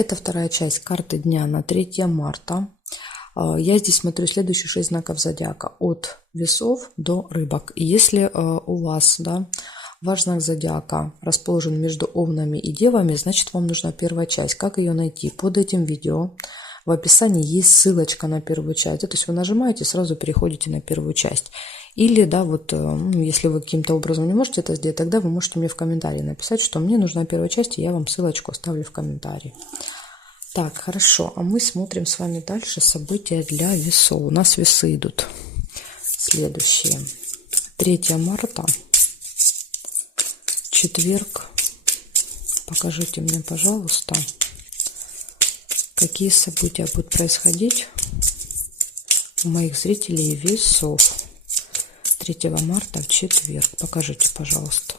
Это вторая часть карты дня на 3 марта. Я здесь смотрю следующие 6 знаков зодиака от весов до рыбок. И если у вас, ваш знак зодиака расположен между овнами и девами, значит, вам нужна первая часть. Как ее найти? Под этим видео в описании есть ссылочка на первую часть. То есть вы нажимаете, сразу переходите на первую часть. Или, если вы каким-то образом не можете это сделать, тогда вы можете мне в комментарии написать, что мне нужна первая часть, и я вам ссылочку оставлю в комментарии. Так, хорошо. А мы смотрим с вами дальше события для весов. У нас весы идут следующие. 3 марта, четверг. Покажите мне, пожалуйста, какие события будут происходить у моих зрителей весов. 3 марта в четверг. Покажите, пожалуйста.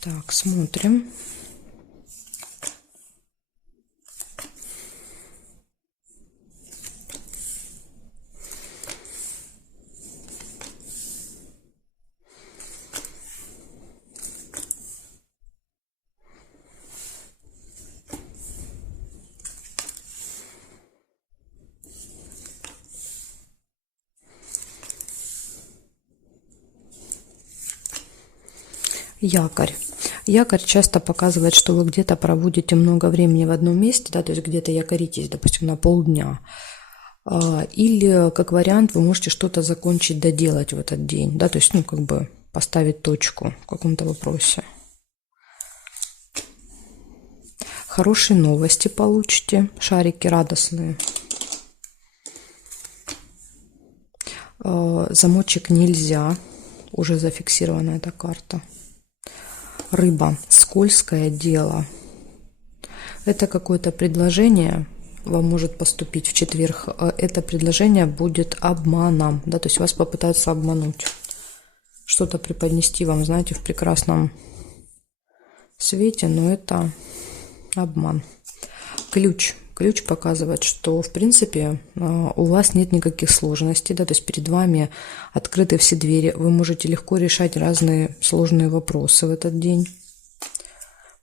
Так, смотрим. Якорь. Якорь часто показывает, что вы где-то проводите много времени в одном месте, то есть где-то якоритесь, допустим, на полдня. Или, как вариант, вы можете что-то закончить, доделать в этот день, то есть, поставить точку в каком-то вопросе. Хорошие новости получите, шарики радостные. Замочек нельзя, уже зафиксирована эта карта. Рыба, скользкое дело. Это какое-то предложение вам может поступить в четверг. Это предложение будет обманом, то есть вас попытаются обмануть. Что-то преподнести вам, знаете, в прекрасном свете, но это обман. Ключ. Ключ показывает, что, в принципе, у вас нет никаких сложностей, то есть перед вами открыты все двери, вы можете легко решать разные сложные вопросы в этот день.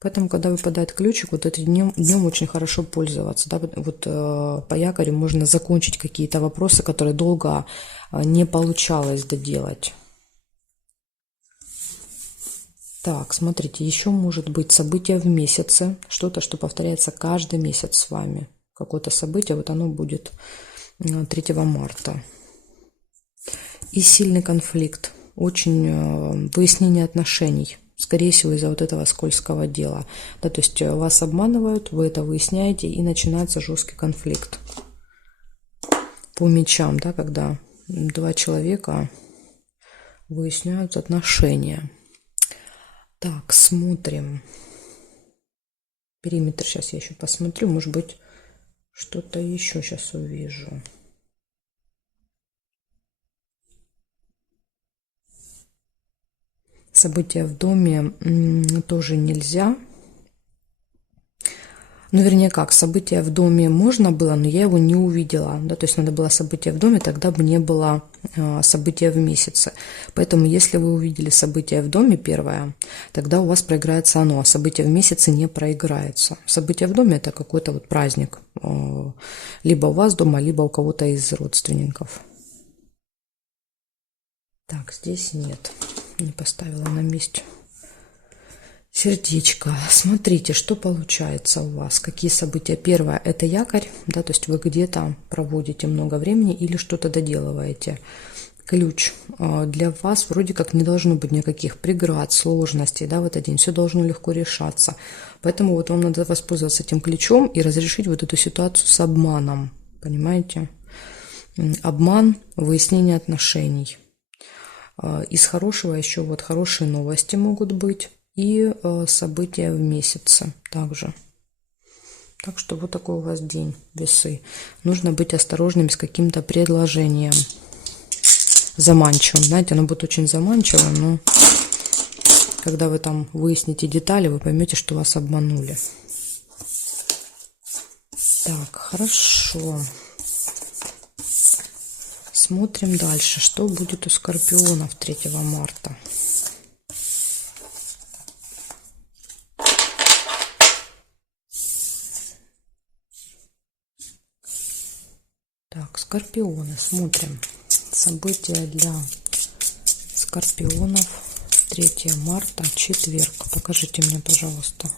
Поэтому, когда выпадает ключик, вот этим днем очень хорошо пользоваться. По якорю можно закончить какие-то вопросы, которые долго не получалось доделать. Так, смотрите, еще может быть событие в месяце, что-то, что повторяется каждый месяц с вами. Какое-то событие, оно будет 3 марта. И сильный конфликт, очень выяснение отношений, скорее всего, из-за вот этого скользкого дела. То есть вас обманывают, вы это выясняете, и начинается жесткий конфликт. По мечам, когда два человека выясняют отношения. Так, смотрим. Периметр сейчас я еще посмотрю. Может быть, что-то еще сейчас увижу. События в доме тоже нельзя. Вернее, события в доме можно было, но я его не увидела. То есть надо было событие в доме, тогда бы не было события в месяце. Поэтому, если вы увидели событие в доме первое, тогда у вас проиграется оно, а событие в месяце не проиграется. Событие в доме – это какой-то праздник. Либо у вас дома, либо у кого-то из родственников. Так, здесь нет. Не поставила на месте. Сердечко. Смотрите, что получается у вас. Какие события. Первое – это якорь, то есть вы где-то проводите много времени или что-то доделываете. Ключ. Для вас вроде как не должно быть никаких преград, сложностей, в этот день. Все должно легко решаться. Поэтому вам надо воспользоваться этим ключом и разрешить эту ситуацию с обманом. Понимаете? Обман, выяснение отношений. Из хорошего еще хорошие новости могут быть. И события в месяце также. Так что такой у вас день, весы. Нужно быть осторожными с каким-то предложением. Заманчивым. Знаете, оно будет очень заманчивым, но когда вы там выясните детали, вы поймете, что вас обманули. Так, хорошо. Смотрим дальше, что будет у скорпионов 3 марта. Так, скорпионы, смотрим. События для скорпионов 3 марта, четверг. Покажите мне, пожалуйста,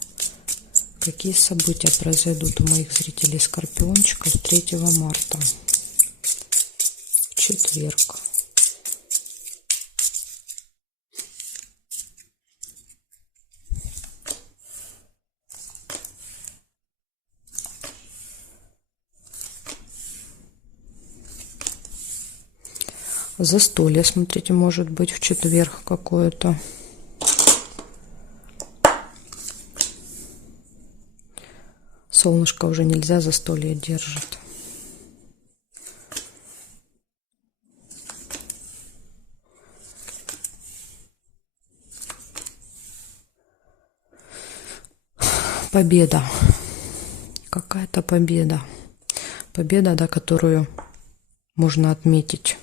какие события произойдут у моих зрителей скорпиончиков 3 марта, в четверг. Застолье, смотрите, может быть в четверг какое-то. Солнышко уже нельзя, застолье держит. Победа. Какая-то победа. Победа, да, которую можно отметить.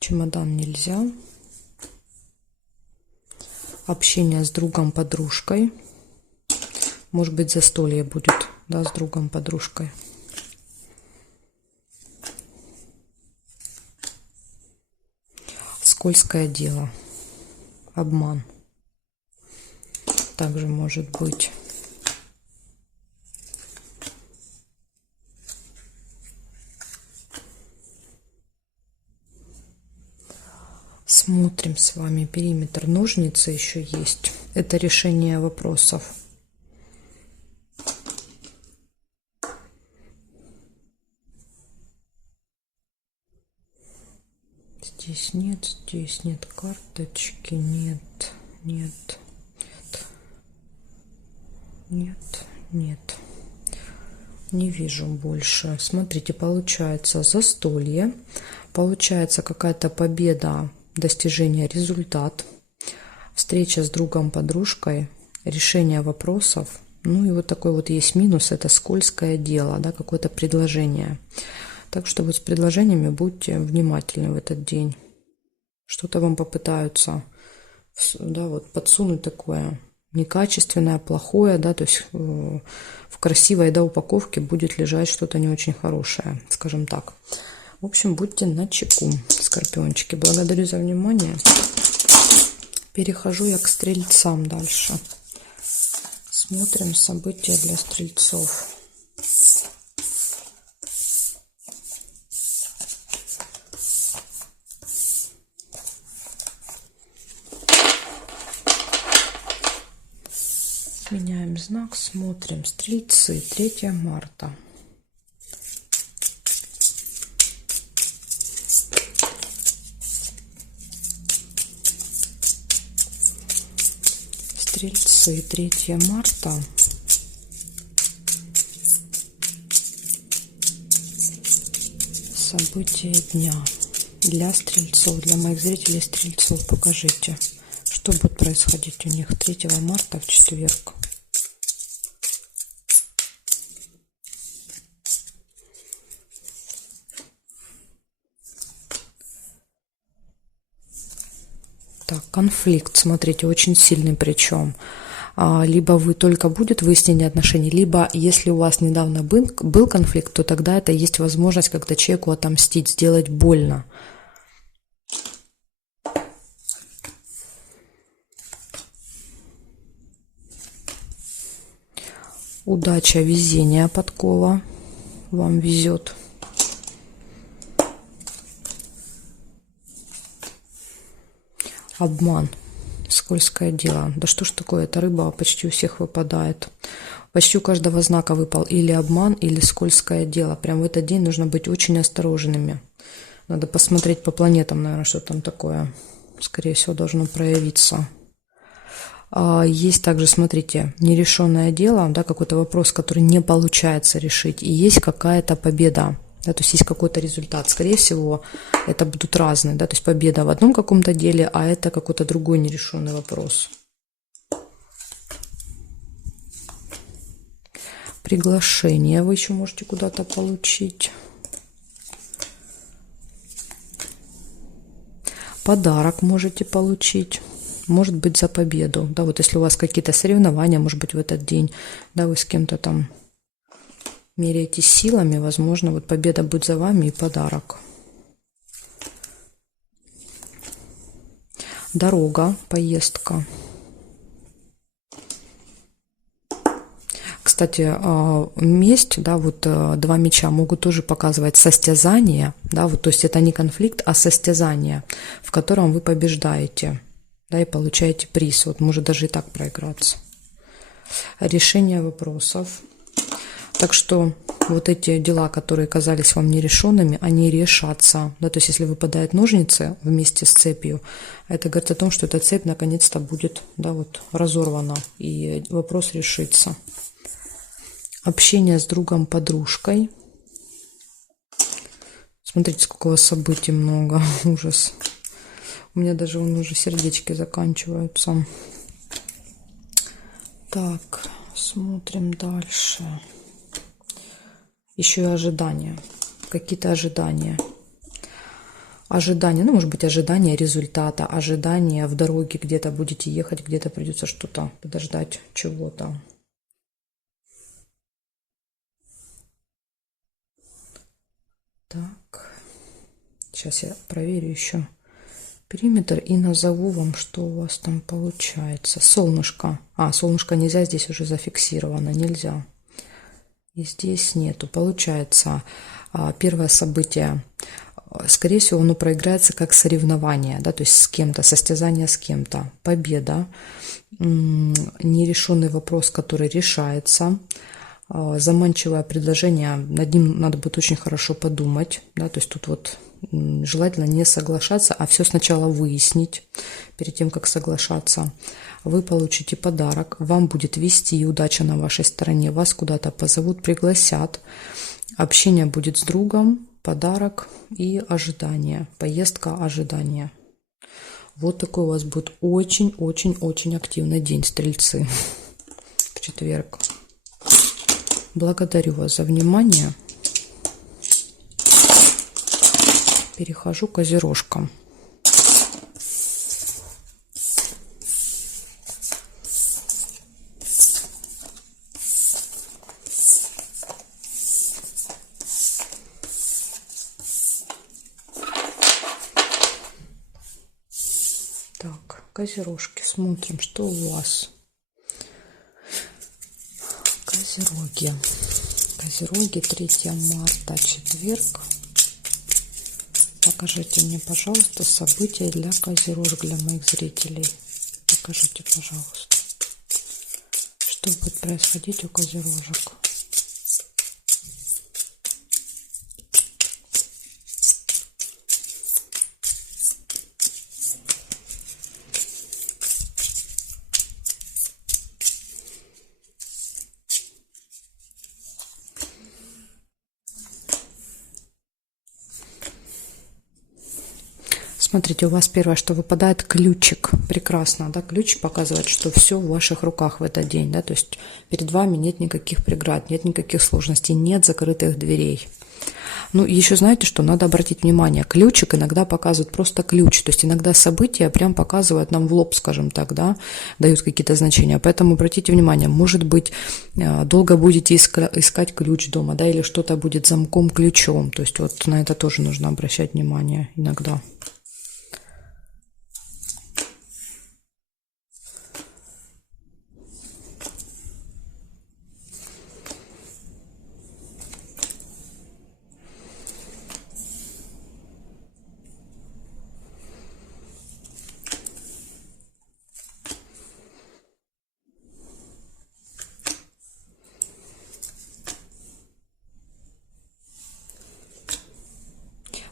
Чемодан нельзя. Общение с другом, подружкой. Может быть, застолье будет, да, с другом, подружкой. Скользкое дело. Обман. Также может быть. Смотрим с вами периметр. Ножницы еще есть. Это решение вопросов. Здесь нет карточки, нет. Не вижу больше. Смотрите, получается застолье, получается какая-то победа, достижение, результат, встреча с другом, подружкой, решение вопросов. Ну и вот такой вот есть минус, это скользкое дело, да, какое-то предложение. Так что вот с предложениями будьте внимательны в этот день. Что-то вам попытаются, да, вот подсунуть такое некачественное, плохое, да, то есть в красивой, да, упаковке будет лежать что-то не очень хорошее, скажем так. В общем, будьте начеку, скорпиончики. Благодарю за внимание. Перехожу я к стрельцам дальше. Смотрим события для стрельцов. Меняем знак, смотрим. Стрельцы, 3 марта. Стрельцы, 3 марта. События дня для стрельцов, для моих зрителей стрельцов. Покажите, что будет происходить у них 3 марта в четверг. Так, конфликт, смотрите, очень сильный причем. Либо вы только будет выяснение отношений, либо если у вас недавно был конфликт, то тогда это есть возможность как-то человеку отомстить, сделать больно. Удача, везение, подкова. Вам везет. Обман. Скользкое дело. Да что ж такое, эта рыба почти у всех выпадает. Почти у каждого знака выпал или обман, или скользкое дело. Прям в этот день нужно быть очень осторожными. Надо посмотреть по планетам, наверное, что там такое. Скорее всего, должно проявиться. Есть также, смотрите, нерешенное дело, да, какой-то вопрос, который не получается решить. И есть какая-то победа. Да, то есть есть какой-то результат. Скорее всего, это будут разные, да, то есть победа в одном каком-то деле, а это какой-то другой нерешенный вопрос. Приглашение вы еще можете куда-то получить. Подарок можете получить. Может быть, за победу. Да, вот если у вас какие-то соревнования, может быть, в этот день, да, вы с кем-то там меряетесь силами, возможно, вот победа будет за вами и подарок. Дорога, поездка. Кстати, месть, да, вот два меча могут тоже показывать состязание, да, вот, то есть это не конфликт, а состязание, в котором вы побеждаете, да, и получаете приз. Вот может даже и так проиграться. Решение вопросов. Так что вот эти дела, которые казались вам нерешенными, они решатся. Да, то есть если выпадают ножницы вместе с цепью, это говорит о том, что эта цепь наконец-то будет, да, вот, разорвана, и вопрос решится. Общение с другом, подружкой. Смотрите, сколько у вас событий много. Ужас. У меня даже вон уже сердечки заканчиваются. Так, смотрим дальше. Еще и ожидания. Какие-то ожидания. Ожидания, ну, может быть, ожидания результата, ожидания в дороге, где-то будете ехать, где-то придется что-то подождать, чего-то. Так, сейчас я проверю еще периметр и назову вам, что у вас там получается. Солнышко. Солнышко нельзя, здесь уже зафиксировано, нельзя. И здесь нету. Получается, первое событие, скорее всего, оно проиграется как соревнование, да, то есть с кем-то, состязание с кем-то. Победа, нерешенный вопрос, который решается. Заманчивое предложение, над ним надо будет очень хорошо подумать, да, то есть тут вот желательно не соглашаться, а все сначала выяснить перед тем, как соглашаться. Вы получите подарок, вам будет вести, и удача на вашей стороне, вас куда-то позовут, пригласят, общение будет с другом, подарок и ожидание, поездка, ожидание. Вот такой у вас будет очень-очень-очень активный день, стрельцы, в четверг. Благодарю вас за внимание. Перехожу к козерожкам. Так, козерожки, смотрим, что у вас. Козероги. Козероги, 3 марта, четверг. Покажите мне, пожалуйста, события для козерожек, для моих зрителей. Покажите, пожалуйста, что будет происходить у козерожек. Смотрите, у вас первое, что выпадает, ключик. Прекрасно, да, ключ показывает, что все в ваших руках в этот день, да, то есть перед вами нет никаких преград, нет никаких сложностей, нет закрытых дверей. Ну, еще знаете, что надо обратить внимание, ключик иногда показывает просто ключ, то есть иногда события прям показывают нам в лоб, скажем так, да, дают какие-то значения, поэтому обратите внимание, может быть, долго будете искать ключ дома, да, или что-то будет замком, ключом, то есть вот на это тоже нужно обращать внимание иногда.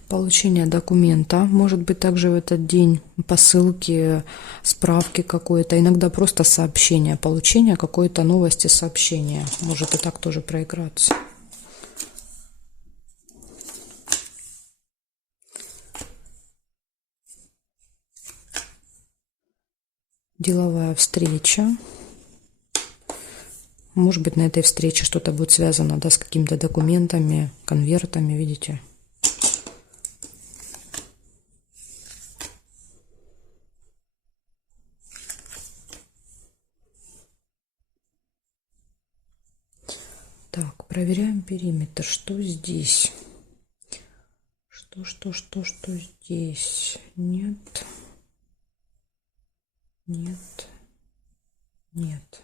Получение документа, может быть, также в этот день, посылки, справки какой-то, иногда просто сообщение, получение какой-то новости, сообщения, может и так тоже проиграться. Деловая встреча. Может быть, на этой встрече что-то будет связано, да, с какими-то документами, конвертами, видите? Так, проверяем периметр. Что здесь? Что здесь? Нет. Нет. Нет.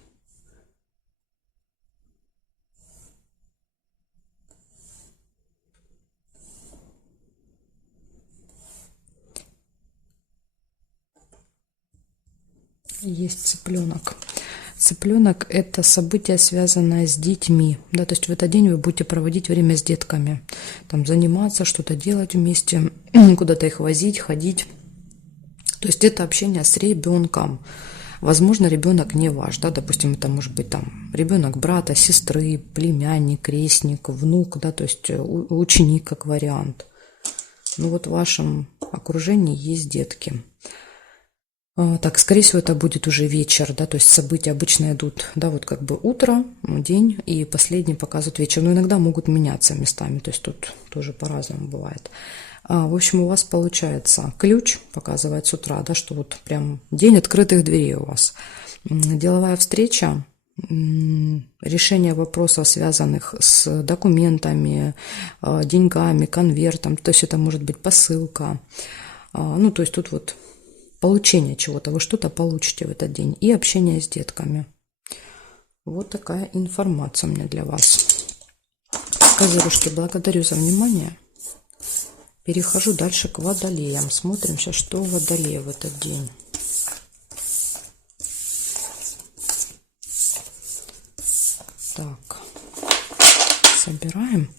Есть цыпленок. Цыпленок – это событие, связанное с детьми. Да, то есть в этот день вы будете проводить время с детками. Там заниматься, что-то делать вместе, куда-то их возить, ходить. То есть это общение с ребенком. Возможно, ребенок не ваш. Да, допустим, это может быть там ребенок брата, сестры, племянник, крестник, внук, да, то есть ученик как вариант. Ну вот в вашем окружении есть детки. Так, скорее всего, это будет уже вечер, да, то есть события обычно идут, да, вот как бы утро, день, и последний показывают вечер. Но иногда могут меняться местами, то есть тут тоже по-разному бывает. В общем, у вас получается ключ показывает с утра, да, что вот прям день открытых дверей у вас. Деловая встреча, решение вопросов, связанных с документами, деньгами, конвертом, то есть это может быть посылка. Ну, то есть тут вот получение чего-то, вы что-то получите в этот день. И общение с детками. Вот такая информация у меня для вас. Козерожки, благодарю за внимание. Перехожу дальше к водолеям. Смотрим сейчас, что у водолея в этот день. Так, собираем,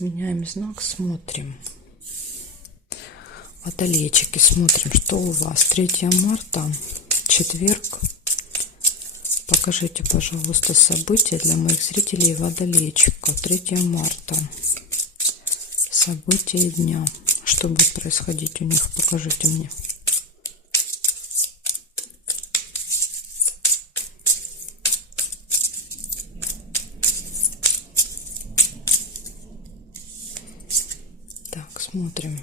меняем знак, смотрим. Водолейчики, смотрим, что у вас. 3 марта, четверг. Покажите, пожалуйста, события для моих зрителей водолейчиков. 3 марта. События дня. Что будет происходить у них? Покажите мне. Так, смотрим.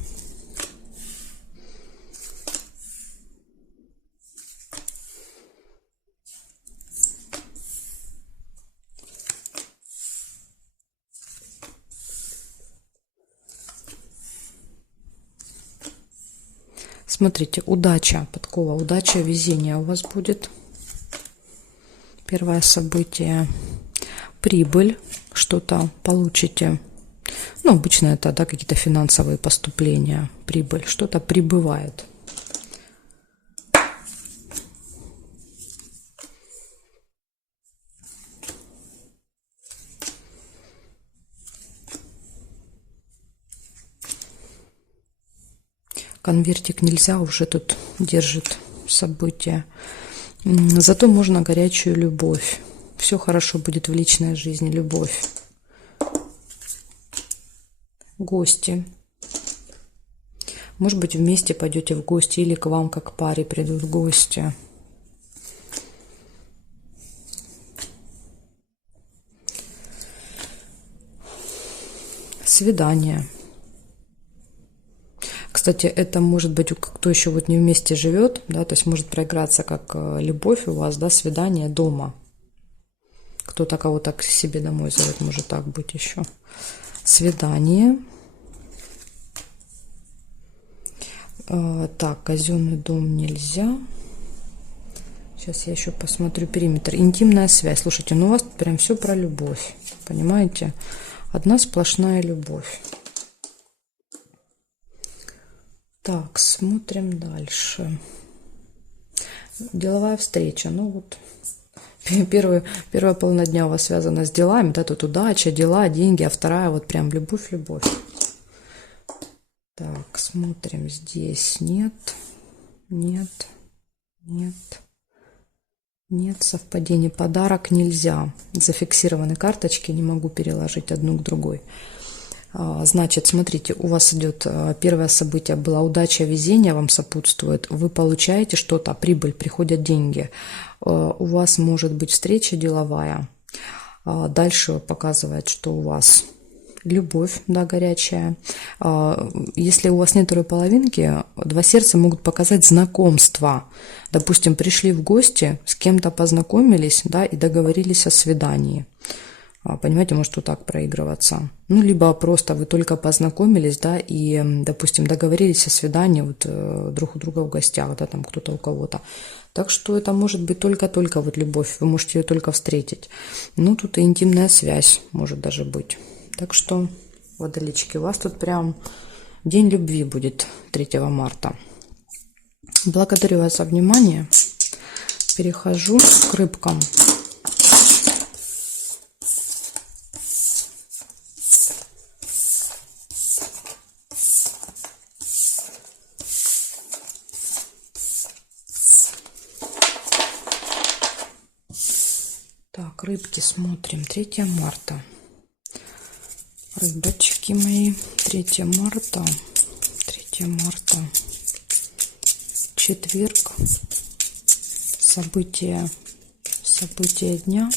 Смотрите, удача, подкова, удача, везение у вас будет. Первое событие. Прибыль, что-то получите. Ну, обычно это, да, какие-то финансовые поступления, прибыль, что-то прибывает. Конвертик нельзя, уже тут держит события. Зато можно горячую любовь. Все хорошо будет в личной жизни, любовь. Гости. Может быть, вместе пойдете в гости или к вам как паре придут гости. Свидание. Кстати, это может быть, кто еще вот не вместе живет, да, то есть может проиграться как любовь у вас, да, свидание дома. Кто-то кого-то к себе домой зовет, может так быть еще. Свидание. Так, казенный дом нельзя. Сейчас я еще посмотрю периметр. Интимная связь. Слушайте, ну у вас прям все про любовь, понимаете? Одна сплошная любовь. Так, смотрим дальше. Деловая встреча. Ну вот, первая половина дня у вас связана с делами, да, тут удача, дела, деньги, а вторая вот прям любовь-любовь. Так, смотрим здесь. Нет, нет, нет, нет совпадений. Подарок нельзя. Зафиксированы карточки, не могу переложить одну к другой. Значит, смотрите, у вас идет первое событие было удача, везение вам сопутствует, вы получаете что-то, прибыль, приходят деньги, у вас может быть встреча деловая. Дальше показывает, что у вас любовь, да, горячая. Если у вас нет второй половинки, два сердца могут показать знакомство. Допустим, пришли в гости, с кем-то познакомились, да, и договорились о свидании. Понимаете, может вот так проигрываться. Ну, либо просто вы только познакомились, да, и, допустим, договорились о свидании вот друг у друга в гостях, да, там кто-то у кого-то. Так что это может быть только-только вот любовь, вы можете ее только встретить. Ну, тут и интимная связь может даже быть. Так что, водолечки, у вас тут прям день любви будет 3 марта. Благодарю вас за внимание. Перехожу к рыбкам. Так, рыбки смотрим. 3 марта. Рыбочки мои. 3 марта. 3 марта. Четверг. События дня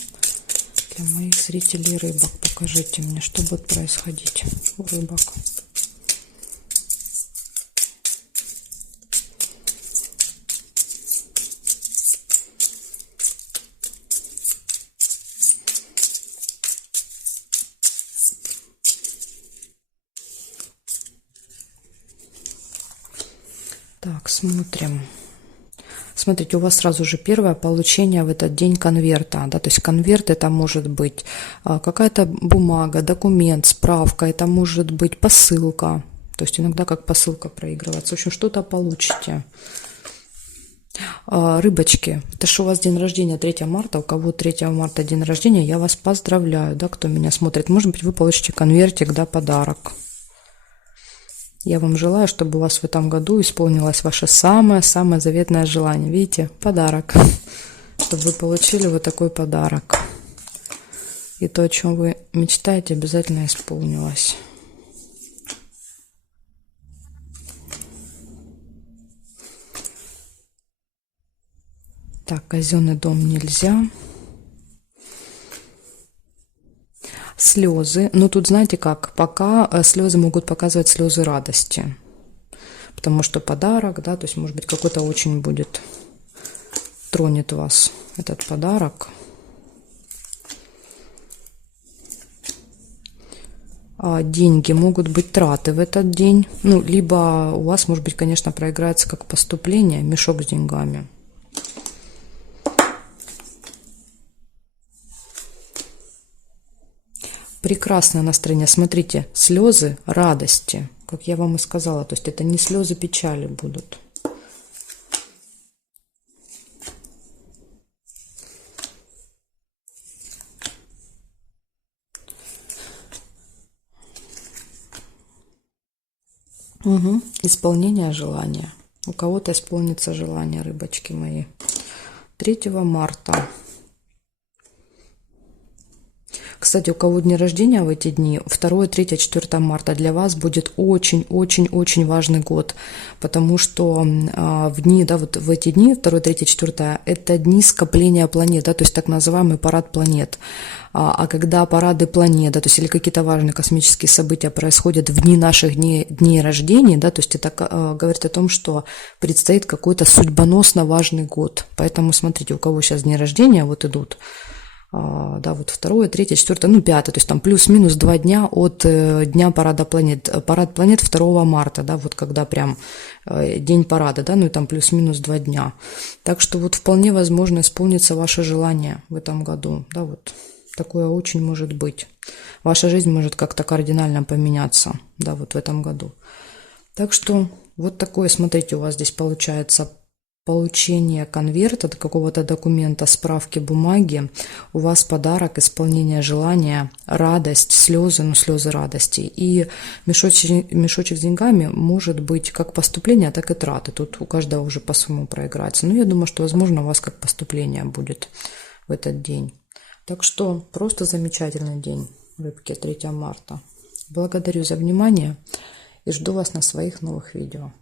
для моих зрителей рыбок. Покажите мне, что будет происходить у рыбок. Так, смотрим. Смотрите, у вас сразу же первое получение в этот день конверта, да, то есть конверт это может быть какая-то бумага, документ, справка, это может быть посылка, то есть иногда как посылка проигрывается, в общем, что-то получите. Рыбочки, это что у вас день рождения 3 марта, у кого 3 марта день рождения, я вас поздравляю, да, кто меня смотрит, может быть, вы получите конвертик, да, подарок. Я вам желаю, чтобы у вас в этом году исполнилось ваше самое-самое заветное желание. Видите, подарок. Чтобы вы получили вот такой подарок. И то, о чем вы мечтаете, обязательно исполнилось. Так, казенный дом нельзя. Слезы. Ну, тут знаете как, пока слезы могут показывать слезы радости. Потому что подарок, да, то есть, может быть, какой-то очень будет, тронет вас этот подарок. Деньги могут быть траты в этот день. Ну, либо у вас, может быть, конечно, проиграется как поступление, мешок с деньгами. Прекрасное настроение. Смотрите, слезы радости, как я вам и сказала. То есть это не слезы печали будут. Угу. Исполнение желания. У кого-то исполнится желание, рыбочки мои. 3 марта. Кстати, у кого дни рождения в эти дни, 2, 3, 4 марта для вас будет очень-очень-очень важный год, потому что в дни, да, вот в эти дни, 2, 3, 4, это дни скопления планет, да, то есть так называемый парад планет. А когда парады планет, да, то есть или какие-то важные космические события происходят в дни наших дней рождения, да, то есть это говорит о том, что предстоит какой-то судьбоносно важный год. Поэтому смотрите, у кого сейчас дни рождения вот идут, да, вот 2, 3, 4, ну 5, то есть там плюс-минус 2 дня от дня парада планет. Парад планет 2 марта, да, вот когда прям день парада, да, ну и там плюс-минус 2 дня. Так что вот вполне возможно исполнится ваше желание в этом году, да, вот такое очень может быть. Ваша жизнь может как-то кардинально поменяться, да, вот в этом году. Так что вот такое, смотрите, у вас здесь получается получение конверта, какого-то документа, справки, бумаги, у вас подарок, исполнение желания, радость, слезы, ну слезы радости. И мешочек с деньгами может быть как поступление, так и траты. Тут у каждого уже по-своему проиграется. Но я думаю, что, возможно, у вас как поступление будет в этот день. Так что просто замечательный день, рыбки, 3 марта. Благодарю за внимание и жду вас на своих новых видео.